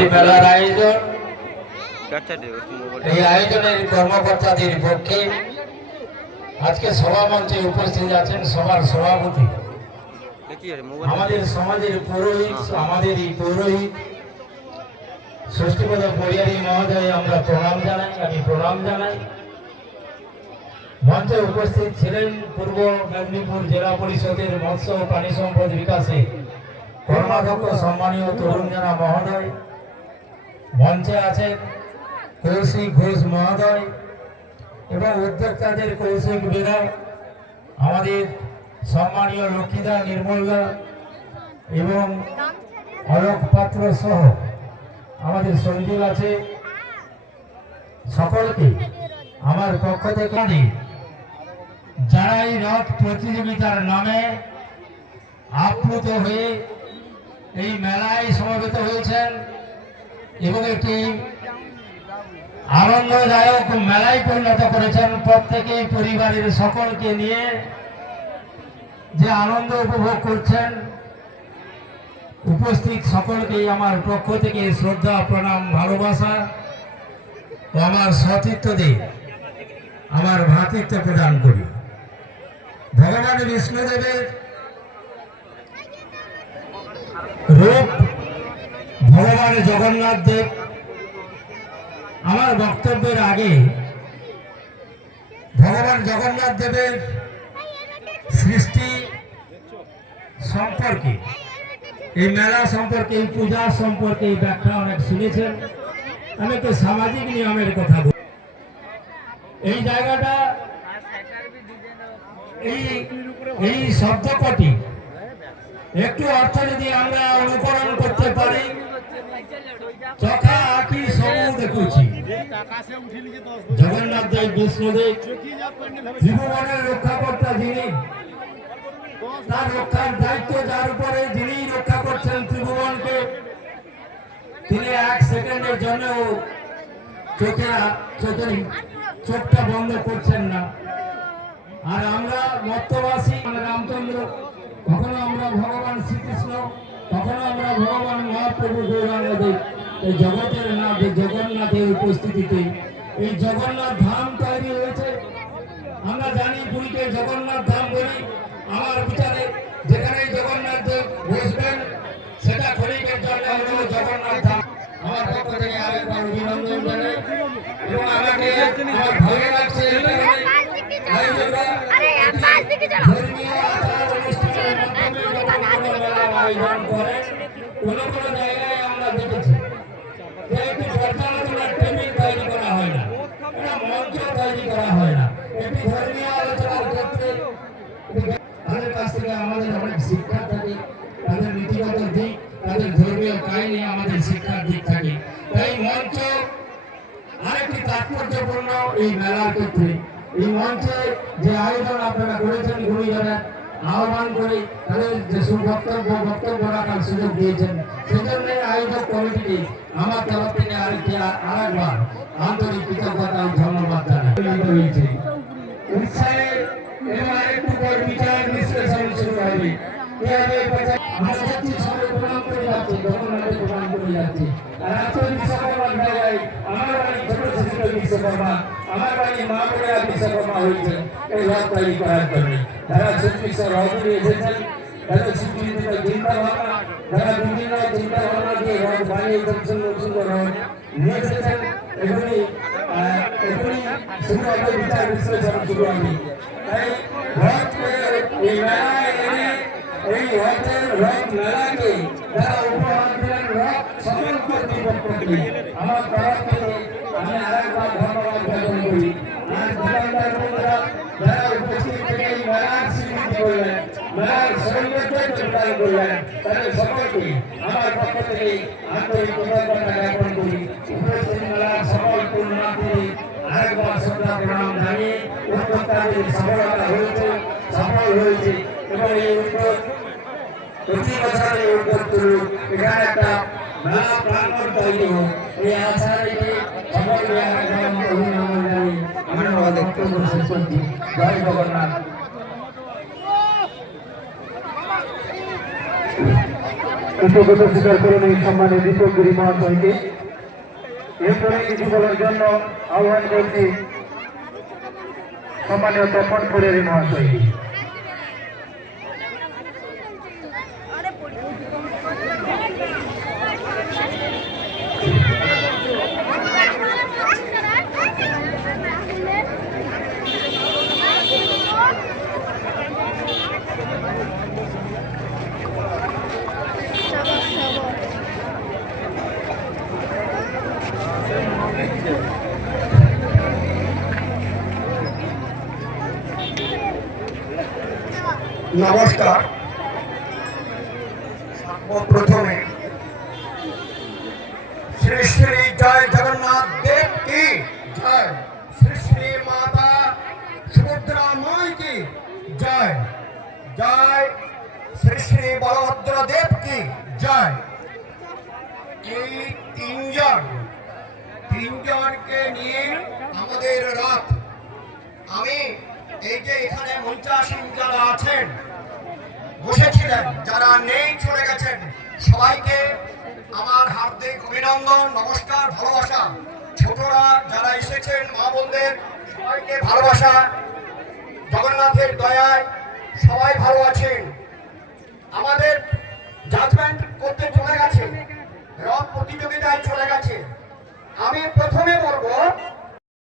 এই মেলার আয়োজন, এই আয়োজনের কর্মকর্তাদের পক্ষে আজকে সভা মঞ্চে উপস্থিত আছেন সবার সভাপতি, আমাদের সমাজের পুরোহিত, আমাদের এই পুরোহিত ষষ্ঠীপদ পরিয়ারী মহোদয় আমরা প্রণাম জানাই, আমি প্রণাম জানাই। মঞ্চে উপস্থিত ছিলেন পূর্ব মেদিনীপুর জেলা পরিষদের মৎস্য ও প্রাণী সম্পদ বিকাশে কর্মাধ্যক্ষ সম্মানীয় তরুণ জানা মহোদয়। মঞ্চে আছেন কৌশিক ঘোষ মহোদয় এবং উদ্যোক্তাদের কৌশিক বেরা, আমাদের সম্মানীয় লক্ষ্মীদা নির্মলদা এবং অলোক পাত্র সহ আমাদের সঞ্জীব আছে। সকলকে আমার পক্ষ থেকে যারা এই রথ প্রতিযোগিতার নামে আপ্লুত হয়ে এই মেলায় সমবেত হয়েছেন এবং একটি আনন্দদায়ক মেলায় পরিণত করেছেন, প্রত্যেকে পরিবারের সকলকে নিয়ে যে আনন্দ উপভোগ করছেন, উপস্থিত সকলকে আমার পক্ষ থেকে শ্রদ্ধা প্রণাম ভালোবাসা ও আমার সতীর্থ দিয়ে আমার ভ্রাতৃত্ব প্রদান করি। ভগবান বিষ্ণুদেবের রূপ ভগবান জগন্নাথ দেব। আমার বক্তব্যের আগে ভগবান জগন্নাথ দেবের সৃষ্টি সম্পর্কে, এই মেলা সম্পর্কে, এই পূজা সম্পর্কে এই ব্যাখ্যা অনেক শুনেছেন। আমি একটু সামাজিক নিয়মের কথা বলি। এই জায়গাটা, এই শব্দকটি একটু অর্থ যদি আমরা অনুকরণ করতে পারি, চোখা আঁকি সবু দেখুছি। জগন্নাথ দেব, বিষ্ণুদেব ত্রিভুবনের রক্ষাকর্তা, যিনি তার রক্ষার দায়িত্ব যার উপরে, যিনি রক্ষা করছেন ত্রিভুবনকে, তিনি এক সেকেন্ডের জন্য চোখটা বন্ধ করছেন না। আর আমরা মর্তবাসী, রামচন্দ্র, কখনো আমরা ভগবান শ্রীকৃষ্ণ, কখনো আমরা ভগবান মহাপ্রভু গৌরাঙ্গদেব, এই জগতের নাথ জগন্নাথের উপস্থিতিতে এই জগন্নাথ ধাম তৈরি হয়েছে। আমরা জানি পুরীকে জগন্নাথ ধাম বলি। আমার বিচারে যেখানে জগন্নাথ দেব বসবেন সেটা ক্ষণিকের জন্য হলো জগন্নাথ ধাম। আমার পক্ষ থেকে আরেকবার অভিনন্দন জানাই এবং আমাকে আমার ভালো লাগছে এই কারণে ধর্মীয় আচার অনুষ্ঠানের মাধ্যমে যখন কোনো মেলার আয়োজন করে, কোনো কোনো জায়গায় আমরা দেখেছি যে একটি পর্যালোচনার টেবিল তৈরি করা হয় না, একটা মঞ্চ তৈরি করা হয় না। একটি ধর্মীয় আলোচনার ক্ষেত্রে তাদের কাছ থেকে আমাদের অনেক শিক্ষা থাকে, তাদের নীতিগত দিক, তাদের ধর্মীয় কাহিনী আমাদের শিক্ষার দিক থাকে। তাই মঞ্চ আরেকটি তাৎপর্যপূর্ণ এই মেলার ক্ষেত্রে। এই মঞ্চে যে আয়োজন আপনারা করেছেন, গুরুজনের আহ্বান করে তাদের যে সুবক্তব্য রাখার সুযোগ দিয়েছেন, সেজন্য আয়োজক কমিটিকে আমার তরফ থেকে আরেকবার আন্তরিক কৃতজ্ঞতা ও ধন্যবাদ জানাই। উৎসাহে এবার একটু পর বিচার বিশ্লেষণ শুরু হবে। আমরা যাচ্ছি, সবাই প্রণাম করে যাচ্ছি, জগন্নাথের প্রণাম করে যাচ্ছি। আর আজকে বিশ্বকর্মার মেলায় আমার বাড়ি ছোট ছোট বিশ্বকর্মা, আমার বাড়ি মা বোনেরা বিশ্বকর্মা হয়েছেন এই রথ তৈরি করার জন্য। যারা সুচিত রথ নিয়ে এসেছেন, যারা সুচিত চিন্তা ভাবনা, যারা বিভিন্ন চিন্তা ভাবনা দিয়ে রথ বানিয়েছেন, সুন্দর সুন্দর রথ নিয়ে এসেছেন, এগুলি শুরু হবে বিচার বিশ্লেষণ শুরু হবে। তাই রথকে এই মেলায় এনে এই রথ মেলাকে যারা উপহার দিলেন, রথ সকল কর্তৃপক্ষকে আমার তরফ থেকে আমি আরেকবার ধন্যবাদ জ্ঞাপন করি। আর দোকানদার বন্ধুরা যারা উপস্থিত থেকে এই মেলার স্বীকৃতি করলেন, মেলার সৌন্দর্য প্রদান করলেন, তাদের সকলকে আমার পক্ষ থেকে আন্তরিক কৃতজ্ঞতা জ্ঞাপন করি। উপস্থিত মেলার সকল পূর্ণার্থীদের আরেকবার শ্রদ্ধা প্রণাম জানিয়ে উদ্যোক্তাদের সফলতা হয়েছে, সফল হয়েছে এবং এই উদ্যোগ প্রতি বছর এই উদ্যোগ তুলুক, এখানে একটা মেলা প্রাঙ্গণ তৈরি হোক, এই আশা রেখে সকলকে অভিনন্দন জানিয়ে আমরা বক্তব্য শেষ করছি। জয় জগন্নাথ। কৃতজ্ঞতা স্বীকার করুন এই সম্মানের দীপক গিরি মহাশয়কে। এরপরে কিছু বলার জন্য আহ্বান করছি সম্মানীয় তপন ফুলের মহাশয়কে। নমস্কার। প্রথমে শ্রী শ্রী জয় জগন্নাথ দেব কি জয়, শ্রী শ্রী মাতা সুভদ্রা মাই কি জয়, জয় শ্রী শ্রী বলভদ্র দেব কি জয়। এই তিনজনকে নিয়ে আমাদের রথ। আমি এই যে এখানে মঞ্চাসীন যারা আছেন, বসেছিলেন, যারা নেই চলে গেছেন, সবাইকে আমার হার্দিক অভিনন্দন, নমস্কার, ভালোবাসা। ছোটরা যারা এসেছেন, মা বোনদের সবাইকে ভালোবাসা। জগন্নাথের দয়ায় সবাই ভালো আছেন।